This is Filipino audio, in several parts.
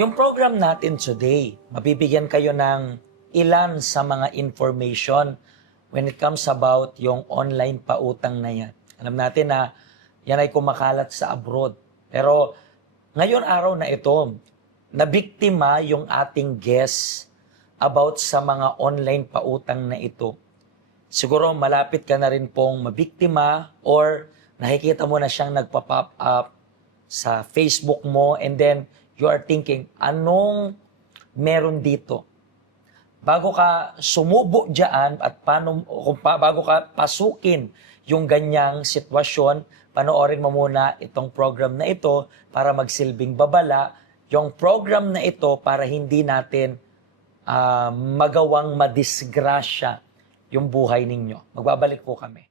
Yung program natin today, mabibigyan kayo ng ilan sa mga information when it comes about yung online pautang na yan. Alam natin na yan ay kumakalat sa abroad. Pero ngayon araw na ito, nabiktima yung ating guest about sa mga online pautang na ito. Siguro malapit ka na rin pong mabiktima or nakikita mo na siyang nagpa-pop up sa Facebook mo and then you are thinking, anong meron dito? Bago ka sumubo dyan at bago ka pasukin yung ganyang sitwasyon, panoorin mo muna itong program na ito para magsilbing babala. Yung program na ito para hindi natin magawang madisgrasya yung buhay ninyo. Magbabalik po kami.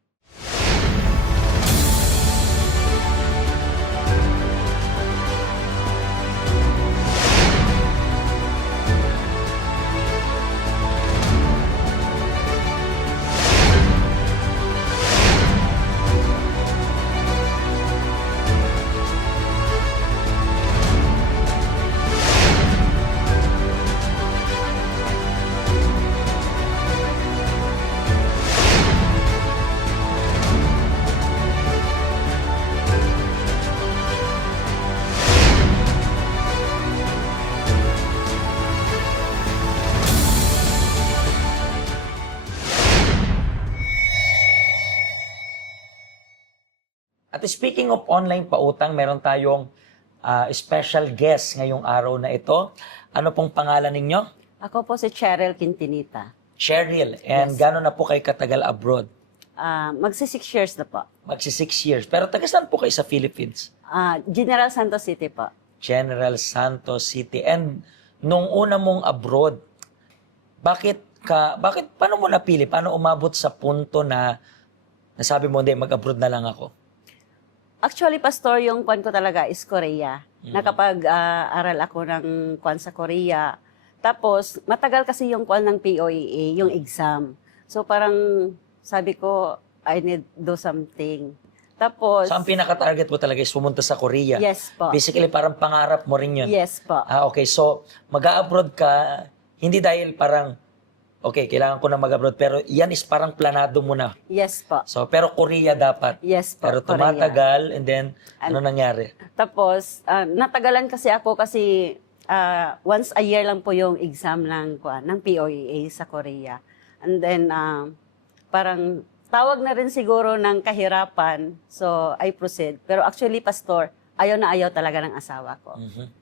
At speaking of online pautang, meron tayong special guest ngayong araw na ito. Ano pong pangalan ninyo? Ako po si Cheryl Quintinita. Cheryl. And Yes. gano'n na po kayo katagal abroad? Magsi 6 years na po. Magsi 6 years. Pero taga saan po kayo sa Philippines? General Santos City po. General Santos City. And nung una mong abroad, paano mo napili? Paano umabot sa punto na nasabi mo, hindi, mag-abroad na lang ako? Actually, Pastor, yung kwan ko talaga is Korea. Nakapag-aral ako ng kwan sa Korea. Tapos, matagal kasi yung kwan ng POEA, yung exam. So, parang sabi ko, I need do something. Tapos, So, ang pinaka-target mo talaga is pumunta sa Korea. yes po. Basically, parang pangarap mo rin yun. Yes po. Okay. So, mag-a-abroad ka, hindi dahil parang, okay, kailangan ko na mag-abroad, pero yan is parang planado mo na. Yes po. So, pero Korea dapat. Yes po. Pero Korea. tumatagal, and then, ano nangyari? Tapos, natagalan kasi ako kasi once a year lang po yung exam ng POEA sa Korea. And then, parang tawag na rin siguro ng kahirapan. So, I proceed. Pero actually, Pastor, ayaw na ayaw talaga ng asawa ko.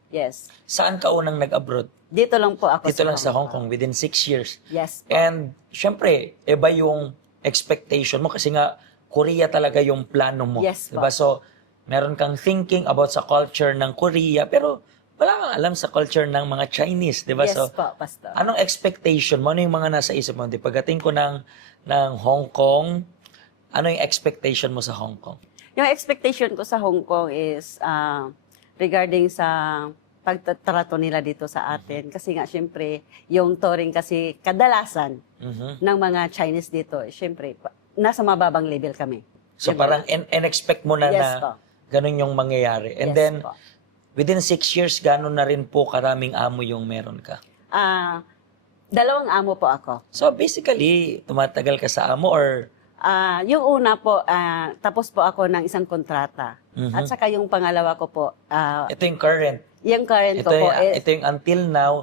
Yes. Saan ka unang nag-abroad? Dito lang po ako Dito lang sa Hong Kong, within 6 years. Yes po. And, syempre, iba yung expectation mo kasi nga, Korea talaga yung plano mo. Yes po. Diba? So, meron kang thinking about sa culture ng Korea, pero wala kang alam sa culture ng mga Chinese. Diba? Yes So, po, Pastor. anong expectation mo? Ano yung mga nasa isip mo? Di, pagdating ko ng Hong Kong, ano yung expectation mo sa Hong Kong? Yung expectation ko sa Hong Kong is regarding sa pagtatrato nila dito sa atin. Kasi nga, syempre, yung touring kasi kadalasan ng mga Chinese dito, syempre, nasa mababang level kami. So Diba? parang in-expect mo na Yes na po. ganun yung mangyayari. And Yes then, po. within 6 years, gano'n na rin po karaming amo yung meron ka? Dalawang amo po ako. So basically, tumatagal ka sa amo or Yung una po, tapos po ako ng isang kontrata. At saka yung pangalawa ko po, ito yung current? yung current Ito, ko po is, ito yung until now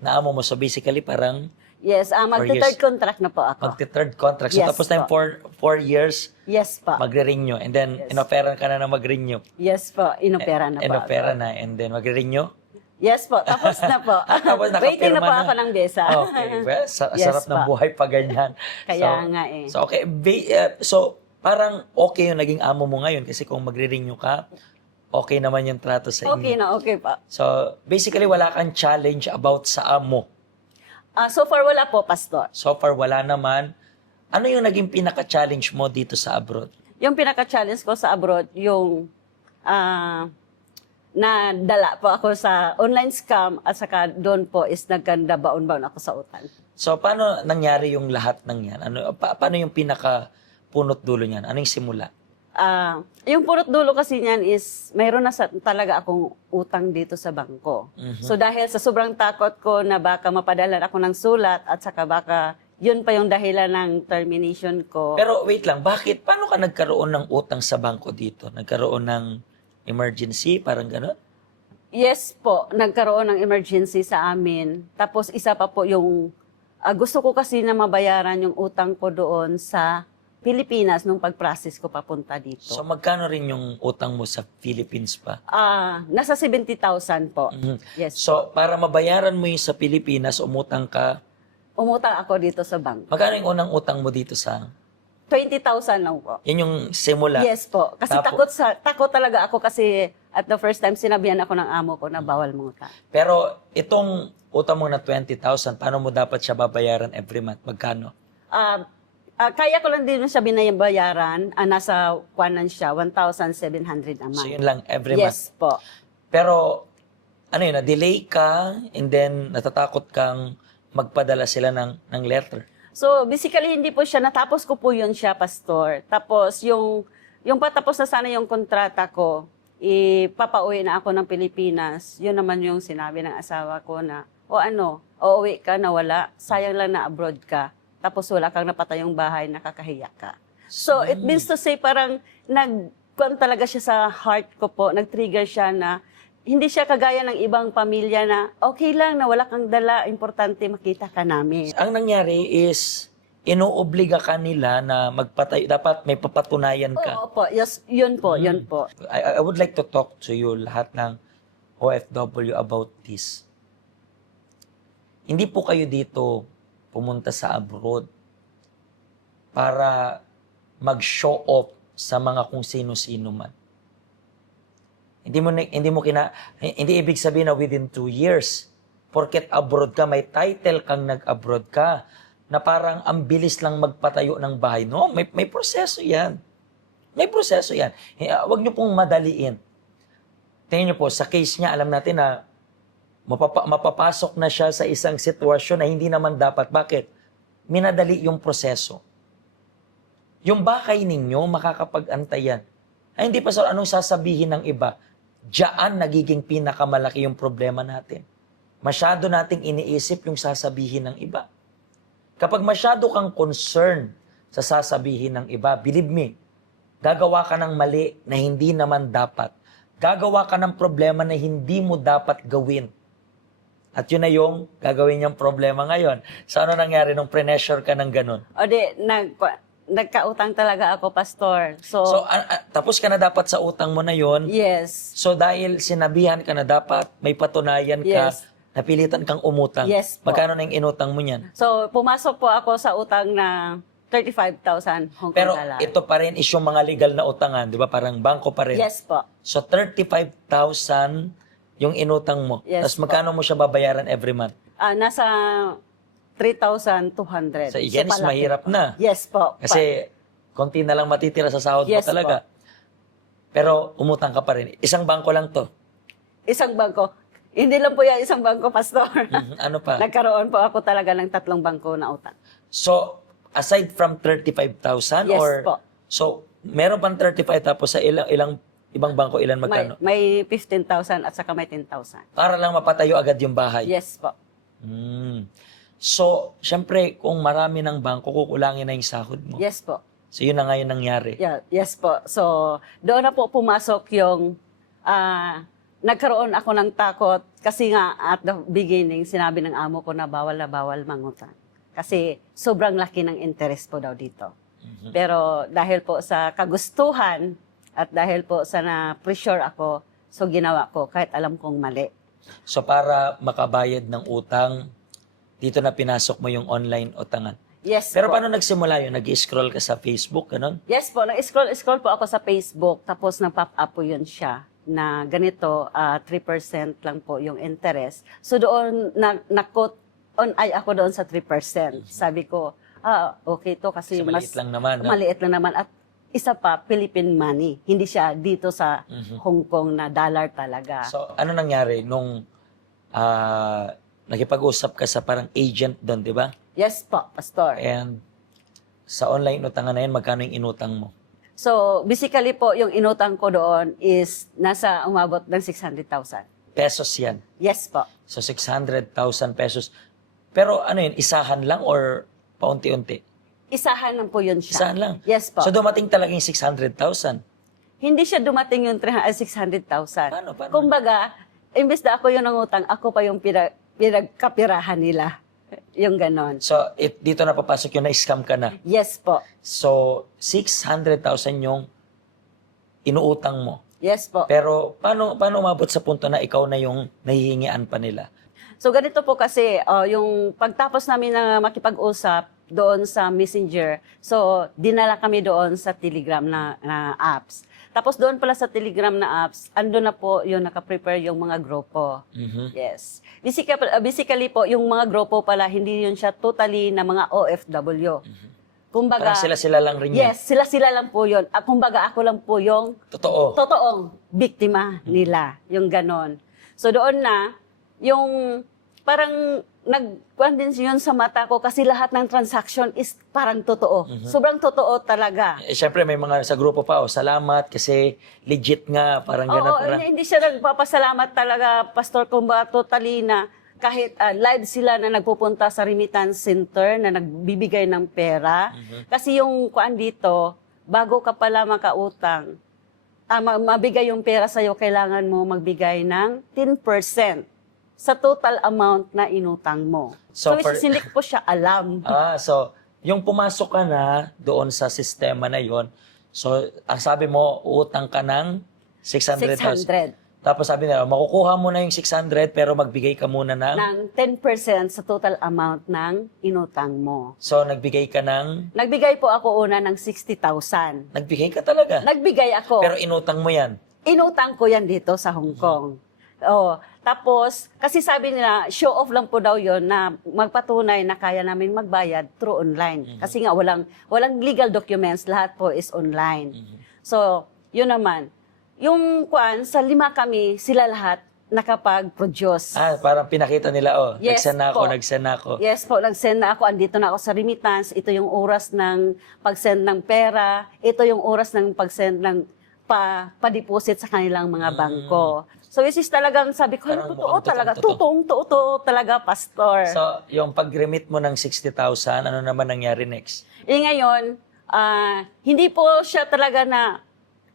na amo mo. So basically, parang yes, magte-third contract na po ako. magti-third contract. So Yes tapos na yung po. 4 years, Yes po. magre-renew. And then, Yes. inoperan ka na mag-renew. Yes po, inopera na po. Inopera ako. na. And then, magre-renew. Yes po, tapos na po. Tapos Waiting na po nakapirma ako ng visa. Okay. Well, Yes sarap ng po. buhay pa ganyan. Kaya nga eh. So, okay. So, parang okay yung naging amo mo ngayon kasi kung magre-renew ka, okay naman yung trato sa inyo. Okay na, okay pa. So, basically, wala kang challenge about sa amo. So far, wala po, Pastor. So far, wala naman. Ano yung naging pinaka-challenge mo dito sa abroad? Yung pinaka-challenge ko sa abroad, yung nadala po ako sa online scam at saka doon po is nagkanda baon-baon ako sa utang. So, paano nangyari yung lahat ng yan? Paano yung pinaka-punot dulo niyan? Ano yung simula? Yung purot dulo kasi niyan is, mayroon na talaga akong utang dito sa bangko. So dahil sa sobrang takot ko na baka mapadalan ako ng sulat at saka baka yun pa yung dahilan ng termination ko. Pero wait lang, bakit? Paano ka nagkaroon ng utang sa bangko dito? Nagkaroon ng emergency, parang gano'n? Yes po, nagkaroon ng emergency sa amin. Tapos isa pa po yung, gusto ko kasi na mabayaran yung utang ko doon sa Pilipinas nung pag-process ko papunta dito. So magkano rin yung utang mo sa Philippines pa? Nasa 70,000 po. Yes. So para mabayaran mo yung sa Pilipinas, umutang ka. Umutang ako dito sa bank. Magkano yung unang utang mo dito sa... 20,000 lang po. Yun yung simula. Yes po. Kasi takot talaga ako kasi at the first time sinabihan ako ng amo ko na bawal mangutang. Pero itong utang mo na 20,000, paano mo dapat siya babayaran every month? Magkano? Kaya ko lang din siya binayaran. Nasa kuwanan siya, 1,700 a month. So yun lang every month. Yes po. Pero ano yun, na-delay ka and then natatakot kang magpadala sila ng letter. So basically hindi po siya, natapos ko po yun siya, Pastor. Tapos yung patapos na sana yung kontrata ko, ipapauwi na ako ng Pilipinas. Yun naman yung sinabi ng asawa ko na, uuwi ka na wala, sayang lang na abroad ka. Tapos wala kang napatayong bahay, nakakahiya ka. So, it means to say, parang nagkuhan talaga siya sa heart ko po, nag-trigger siya na hindi siya kagaya ng ibang pamilya na okay lang na wala kang dala, importante makita ka namin. Ang nangyari is, inuobliga ka nila na magpatayo, dapat may papatunayan ka. Oo po, yes, yun po, yun po. I would like to talk to you, lahat ng OFW about this. Hindi po kayo dito pumunta sa abroad para mag-show off sa mga kung sino-sino man. Hindi ibig sabihin na within 2 years, porket abroad ka, may title kang nag-abroad ka, na parang ang bilis lang magpatayo ng bahay. No, may proseso yan. May proseso yan. Huwag niyo pong madaliin. Tingnan niyo po, sa case niya, alam natin na mapapasok na siya sa isang sitwasyon na hindi naman dapat. Bakit? Minadali yung proseso. Yung bakay ninyo, makakapag-antayan. Ay, hindi pa sa anong sasabihin ng iba. Diyan nagiging pinakamalaki yung problema natin. Masyado nating iniisip yung sasabihin ng iba. Kapag masyado kang concern sa sasabihin ng iba, believe me, gagawa ka ng mali na hindi naman dapat. Gagawa ka ng problema na hindi mo dapat gawin. At yun na yung gagawin niyang problema ngayon. So ano nangyari nung pressure ka ng ganun? Nagkautang talaga ako, Pastor. So tapos ka na dapat sa utang mo na yon. Yes. So dahil sinabihan ka na dapat, may patunayan ka, Yes. napilitan kang umutang. Yes po. Magkano na yung inutang mo niyan? So, pumasok po ako sa utang na 35,000 Hong Kong Pero dollar. ito pa rin is yung mga legal na utangan, di ba? Parang bangko pa rin. Yes po. So 35,000 yung inutang mo. Yes Tapos magkano mo siya babayaran every month? Nasa 3,200. So again, is palaki mahirap po. na. Yes po. Kasi konti na lang matitira sa sahod mo Yes talaga. Pero umutang ka pa rin. Isang bangko lang to. Isang bangko. Hindi lang po yan isang bangko, Pastor. Ano pa? Nagkaroon po ako talaga ng 3 bangko na utang. So, aside from 35,000 Yes or... po. So, meron pang 35 tapos sa ibang bangko, ilan magkano? May 15,000 at saka may 10,000. Para lang mapatayo agad yung bahay. Yes po. So, syempre, kung marami ng bangko, kukulangin na yung sahod mo. Yes po. So, yun na ngayon nangyari. Yeah, yes po. So, doon na po pumasok yung nagkaroon ako ng takot kasi nga at the beginning, sinabi ng amo ko na bawal mangutang. Kasi sobrang laki ng interest po daw dito. Pero dahil po sa kagustuhan at dahil po sa na-pressure ako, so ginawa ko kahit alam kong mali. So, para makabayad ng utang, dito na pinasok mo yung online utangan. Yes Pero po. paano nagsimula yun? Nag-scroll ka sa Facebook, ganun? Yes po, nag-scroll po ako sa Facebook, tapos nag-pop up po yun siya na ganito, 3% lang po yung interest. So doon, na-quote on eye ako doon sa 3%. Sabi ko, okay to kasi Kasi maliit lang naman. No? maliit lang naman. At isa pa, Philippine money. Hindi siya dito sa Hong Kong na dollar talaga. So, ano nangyari nung nakipag-usap ka sa parang agent doon, di ba? Yes po, Pastor. And sa online utangan na yun, magkano yung inutang mo? So, basically po, yung inutang ko doon is nasa umabot ng 600,000. Pesos yan. Yes po. So 600,000 pesos. Pero ano yun, isahan lang or paunti-unti? Isahan lang po yun siya. Isahan lang? Yes po. So dumating talaga yung 600,000. Hindi siya dumating yung 600,000. Paano? Kumbaga, imbes na ako yung nangutang, ako pa yung pinagkapirahan nila. Yung ganon. So dito na papasok yung na-scam ka na. Yes po. So 600,000 yung inuutang mo. Yes po. Pero paano umabot sa punto na ikaw na yung nahihingian pa nila? So ganito po kasi, yung pagtapos namin na makipag-usap doon sa Messenger, so dinala kami doon sa Telegram na apps. Tapos doon pala sa Telegram na apps, ando na po yung nakaprepare yung mga grupo. Mhm. Yes. Basically po, yung mga grupo pala, hindi yun siya totally na mga OFW. Kumbaga, Parang sila lang rin yun. yes, sila lang po yun. Kumbaga ako lang po yung Totoo. totoong biktima nila, yung ganon. So doon na, yung parang nagkuhan din yun sa mata ko kasi lahat ng transaction is parang totoo. Sobrang totoo talaga. Siyempre may mga sa grupo pa, salamat kasi legit nga, parang ganun. Oo, Parang, hindi siya nagpapasalamat talaga, Pastor, kumbaga totally na kahit live sila na nagpupunta sa remittance center na nagbibigay ng pera. Kasi yung kuan dito, bago ka pala makautang, mabigay yung pera sa'yo, kailangan mo magbigay ng 10% sa total amount na inutang mo. So, So, hindi ko po siya alam. so yung pumasok ka na doon sa sistema na yon, so ang sabi mo, utang ka ng 600,000. 600. Tapos sabi nila, makukuha mo na yung 600 pero magbigay ka muna ng... Ng 10% sa total amount ng inutang mo. So nagbigay ka ng... Nagbigay po ako una ng 60,000. Nagbigay ka talaga. Nagbigay ako. Pero inutang mo yan. Inutang ko yan dito sa Hong Kong. Oh, tapos, kasi sabi nila, show off lang po daw yon na magpatunay na kaya namin magbayad through online. Kasi nga walang legal documents, lahat po is online. So, yun naman. Yung sa 5 kami, sila lahat nakapag-produce. Parang pinakita nila, Yes nagsend po. na ako. Yes po, nag-send na ako. Andito na ako sa remittance. Ito yung oras ng pag-send ng pera. Ito yung oras ng pag-send ng pa-deposit sa kanilang mga bangko. So, which is talagang sabi ko, Parang totoo mukhang talaga. totoong-totoo. Totoo talaga, Pastor. So, yung pag-remit mo ng 60,000, ano naman nangyari next? Ngayon, hindi po siya talaga na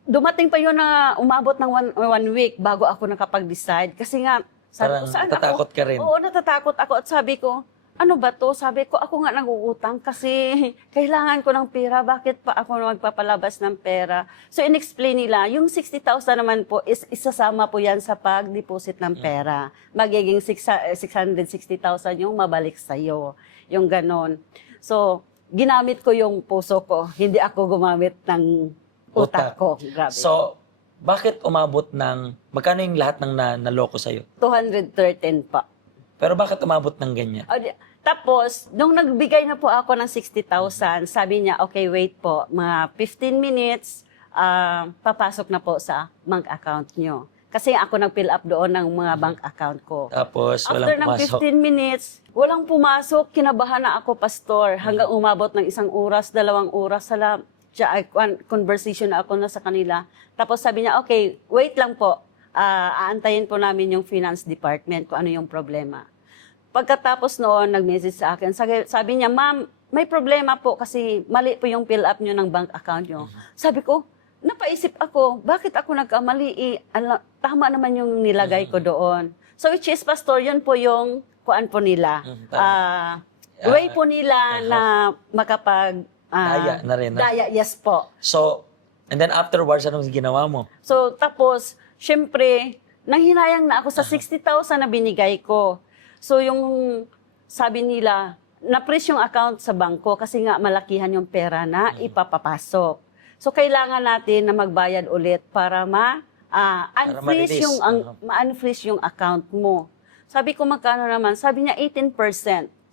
dumating pa yun na umabot ng one week bago ako nakapag-decide. Kasi nga, sabi Parang ko, saan natatakot ako? ka rin. Oo, natatakot ako. At sabi ko, ano ba to? Sabi ko, ako nga nag-uutang kasi kailangan ko ng pera. Bakit pa ako magpapalabas ng pera? So, in-explain nila, yung 60,000 naman po is isasama po yan sa pag-deposit ng pera. Magiging 660,000 yung mabalik sa'yo. Yung ganon. So, ginamit ko yung puso ko. Hindi ako gumamit ng utak ko. Grabe. So, bakit umabot ng, magkano yung lahat ng naloko sa'yo? 213 pa. Pero bakit umabot ng ganyan? Tapos, nung nagbigay na po ako ng 60,000, sabi niya, okay, wait po, mga 15 minutes, papasok na po sa bank account nyo. Kasi ako nag-fill up doon ng mga bank account ko. Tapos, After walang ng pumasok. 15 minutes, walang pumasok, kinabahan na ako, Pastor, hanggang umabot ng 1 oras, 2 oras, conversation na ako na sa kanila. Tapos sabi niya, okay, wait lang po, aantayin po namin yung finance department kung ano yung problema. Pagkatapos noon, nag-message sa akin, sabi niya, ma'am, may problema po kasi mali po yung fill up nyo ng bank account nyo. Sabi ko, napaisip ako, bakit ako nagkamali? Tama naman yung nilagay ko doon. So which is, Pastor, yun po yung kuan po nila. Way po nila na makapag... Daya na rin. Daya, yes po. So, and then afterwards, anong ginawa mo? So, tapos, syempre, nanghinayang na ako sa 60,000 na binigay ko. So, yung sabi nila, na-freeze yung account sa bangko kasi nga malakihan yung pera na ipapapasok. So, kailangan natin na magbayad ulit para ma-unfreeze yung account mo. Sabi ko, magkano naman? Sabi niya, 18%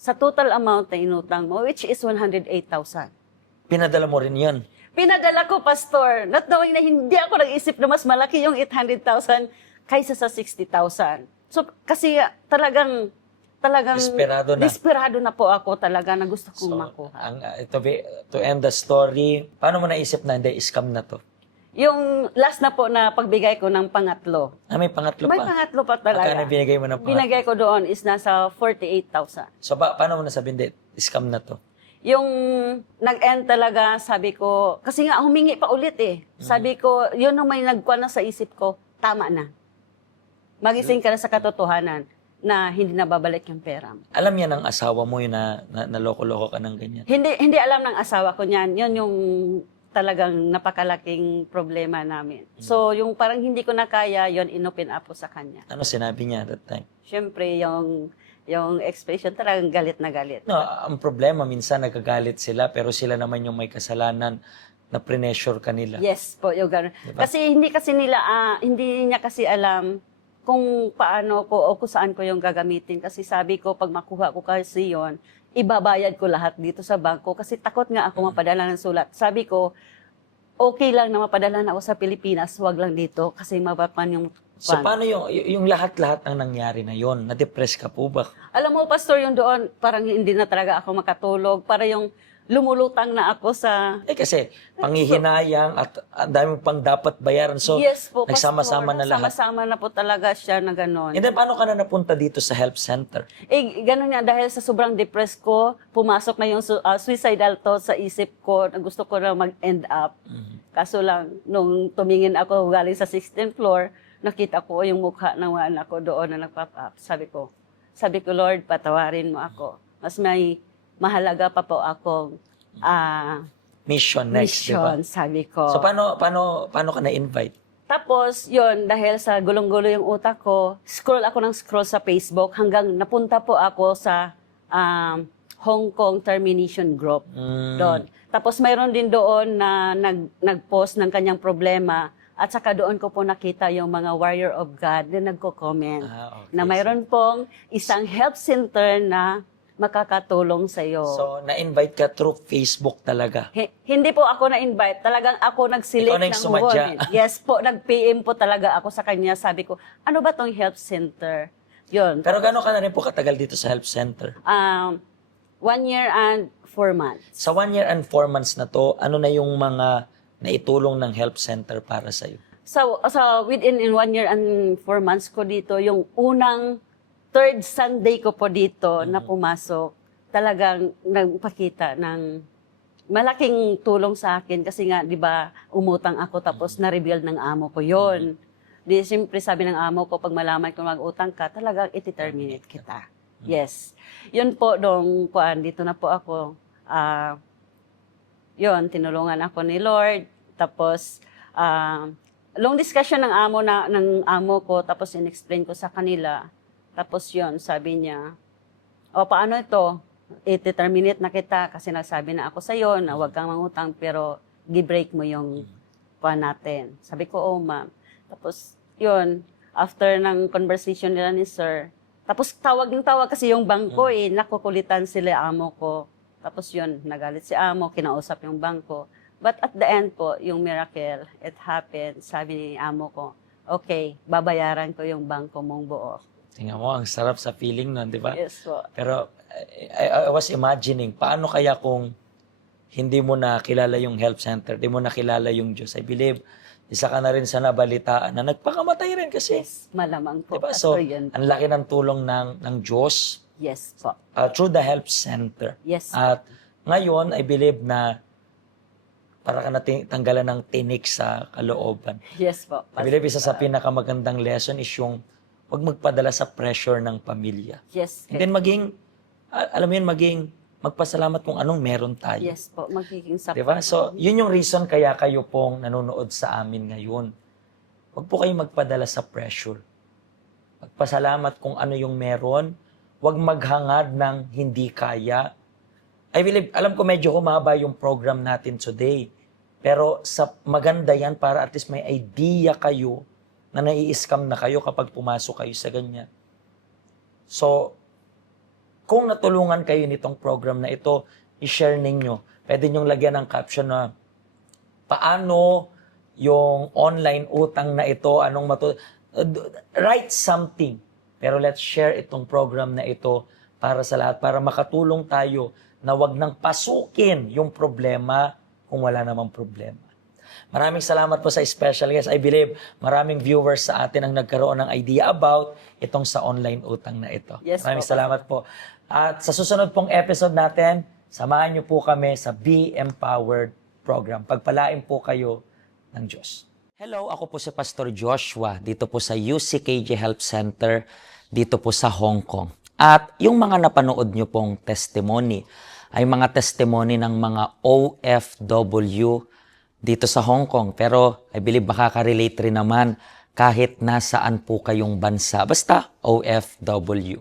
sa total amount na inutang mo, which is 108,000. Pinadala mo rin yun. Pinadala ko, Pastor. Not knowing na hindi ako nag-isip na mas malaki yung 800,000 kaysa sa 60,000. So, kasi talagang talagang Desperado na. desperado na po ako talaga na gusto kong So, makuha. to end the story, paano mo naisip na hindi, scam na to? Yung last na po na pagbigay ko ng pangatlo. May pangatlo May pa. pangatlo pa Magkano talaga. binigay mo ng pangatlo? Binigay ko doon is nasa 48,000. So, paano mo nasabihin, hindi, scam na to? Yung nag-end talaga, sabi ko, kasi nga humingi pa ulit eh. Sabi ko, yun ang may nagkuha na sa isip ko, tama na. Magising ka na sa katotohanan na hindi na babalik yung pera mo. Alam niya ng asawa mo yun na naloko-loko ka ng ganyan. Hindi alam ng asawa ko niyan. Yun yung talagang napakalaking problema namin. So, yung parang hindi ko na kaya, yun inopen up ko sa kanya. Ano sinabi niya that time? Siyempre, yung expression talagang galit na galit. No, ang problema, minsan nagagalit sila, pero sila naman yung may kasalanan na pressure kanila. Yes po, yung gano'n. Diba? Kasi hindi niya kasi alam kung paano ko o kung saan ko yung gagamitin. Kasi sabi ko, pag makuha ko kasi yon, ibabayad ko lahat dito sa bangko. Kasi takot nga ako mapadala ng sulat. Sabi ko, okay lang na mapadala na ako sa Pilipinas, wag lang dito kasi mabakman yung So, paano yung lahat-lahat ng nangyari na yon? Na-depress ka po ba? Alam mo, Pastor, yung doon, parang hindi na talaga ako makatulog. Para yung lumulutang na ako sa... Kasi, panghihinayang at ang dami pang dapat bayaran. So, yes po, nagsama-sama Pastor, na lahat. Nagsama-sama na po talaga siya na gano'n. And then, paano ka na napunta dito sa help center? Ganun nga, dahil sa sobrang depressed ko, pumasok na yung suicidal thought sa isip ko na gusto ko na mag-end up. Kaso lang, nung tumingin ako galing sa 16th floor, nakita ko yung mukha ng mga anak ko doon na nagpop up. Sabi ko, Lord, patawarin mo ako. Mas may mahalaga pa po akong Mission next, di ba? mission, sabi ko. So, paano ka na-invite? Tapos, yun, dahil sa gulong-gulo yung utak ko, scroll ako ng scroll sa Facebook hanggang napunta po ako sa Hong Kong Termination Group. Doon. Tapos, mayroon din doon na nag-post ng kanyang problema at saka doon ko po nakita yung mga warrior of God na nagko-comment Okay. na mayroon pong isang help center na makakatulong sa iyo. So, na-invite ka through Facebook talaga. Hindi po ako na-invite. Talagang ako nag-select Ikaw na yung ng sumadya. one. Yes po, nag-PM po talaga ako sa kanya. Sabi ko, ano ba tong help center? Yun. Pero gano'n ka na rin po katagal dito sa help center? 1 year and 4 months. Sa 1 year and 4 months na to, ano na yung mga naitulong ng help center para sa'yo? So within 1 year and 4 months ko dito, yung unang third Sunday ko po dito na pumasok, talagang nagpakita ng malaking tulong sa akin kasi nga, di ba, umutang ako tapos na-reveal ng amo ko yon. Di, siyempre sabi ng amo ko, pag malaman ko mag-utang ka, talagang iti-terminate kita. Yes. Yun po, dito na po ako. Yun, tinulungan ako ni Lord. Tapos, long discussion ng amo ko, tapos in-explain ko sa kanila. Tapos yun, sabi niya, o paano ito? I-terminate na kita kasi nagsabi na ako sa'yo na huwag kang mangutang pero gi-break mo yung pa natin. Sabi ko, oh ma'am. Tapos yun, after ng conversation nila ni sir, tapos tawag kasi yung bangko nakukulitan sila amo ko. Tapos yun, nagalit si amo, kinausap yung bangko. But at the end po, yung miracle, it happened. Sabi ni amo ko, okay, babayaran ko yung bangko mong buo. Tingnan mo, ang sarap sa feeling nun, di ba? Yes po. Pero I was imagining, paano kaya kung hindi mo na kilala yung help center, di mo na kilala yung Diyos? I believe, isa ka na rin sa nabalitaan na nagpakamatay rin kasi. Yes, malamang po. Di ba? So, Pastor, yun. ang laki ng tulong ng Diyos Yes po. through the help center. Yes. At ngayon, I believe na para ka na tanggalan ng tinik sa kalooban. Yes po. I believe isa sa pinakamagandang lesson is yung huwag magpadala sa pressure ng pamilya. Yes. And then alam mo yun, magpasalamat kung anong meron tayo. Yes po, magiging sapat. Diba? So, yun yung reason kaya kayo pong nanonood sa amin ngayon. Huwag po kayong magpadala sa pressure. Magpasalamat kung ano yung meron. Huwag maghangad ng hindi kaya. I believe, alam ko medyo humaba yung program natin today. Pero maganda yan para at least may idea kayo na nai-scam na kayo kapag pumasok kayo sa ganyan. So, kung natulungan kayo nitong program na ito, i-share ninyo. Pwede nyong lagyan ng caption na paano yung online utang na ito, write something Pero let's share itong program na ito para sa lahat, para makatulong tayo na wag nang pasukin yung problema kung wala namang problema. Maraming salamat po sa special guest. I believe maraming viewers sa atin ang nagkaroon ng idea about itong sa online utang na ito. Yes Maraming po. salamat po. At sa susunod pong episode natin, samahan niyo po kami sa Be Empowered program. Pagpalain po kayo ng Diyos. Hello, ako po si Pastor Joshua dito po sa UCKJ Help Center dito po sa Hong Kong. At yung mga napanood niyo pong testimony ay mga testimony ng mga OFW dito sa Hong Kong. Pero I believe makaka-relate rin naman kahit nasaan po kayong bansa. Basta OFW.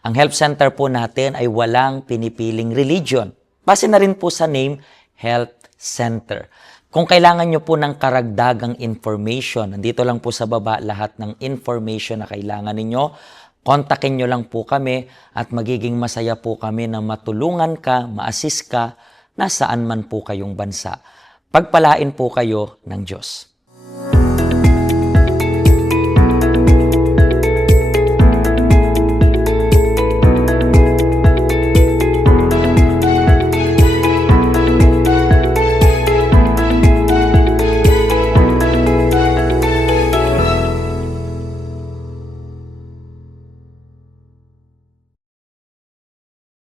Ang Help Center po natin ay walang pinipiling religion. Base na rin po sa name, Help Center. Kung kailangan nyo po ng karagdagang information, nandito lang po sa baba lahat ng information na kailangan ninyo. Kontakin nyo lang po kami at magiging masaya po kami na matulungan ka, ma-assist ka, nasaan man po kayong bansa. Pagpalain po kayo ng Diyos.